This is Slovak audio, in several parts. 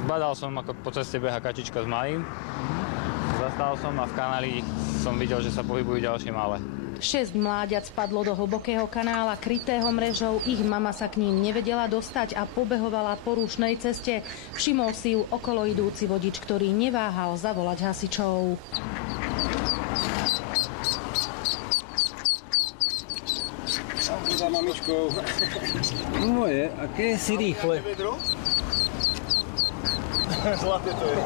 Zbadal som, ako po ceste beha kačička s malým. Zastal som a v kanáli som videl, že sa pohybujú ďalšie malé. 6 mláďat spadlo do hlbokého kanála krytého mrežou. Ich mama sa k ním nevedela dostať a pobehovala po rušnej ceste. Všimol si ju okolo idúci vodič, ktorý neváhal zavolať hasičov. Za mamičkou. Moje, aké si rýchle. Zlaté to je.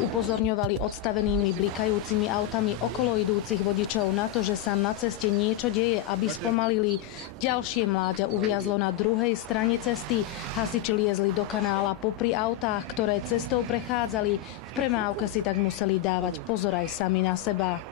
Upozorňovali odstavenými blikajúcimi autami okolo idúcich vodičov na to, že sa na ceste niečo deje, aby spomalili. Ďalšie mláďa uviazlo na druhej strane cesty. Hasiči liezli do kanála popri autách, ktoré cestou prechádzali. V premávke si tak museli dávať pozor aj sami na seba.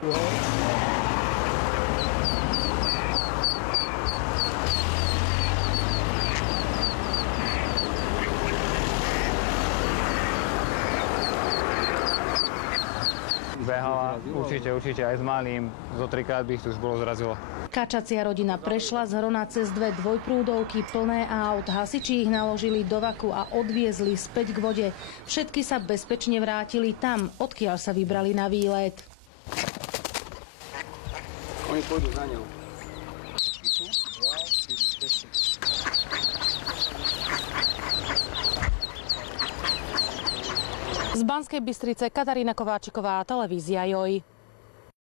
Behala určite aj s malým. Zo 3-krát by ich tu už bolo zrazilo. Kačacia rodina prešla z Hrona cez 2 dvojprúdovky plné aut. Hasiči ich naložili do vaku a odviezli späť k vode. Všetky sa bezpečne vrátili tam, odkiaľ sa vybrali na výlet. Oni pôjdu za ňou. Z Banskej Bystrice Katarína Kováčiková, televízia JOJ.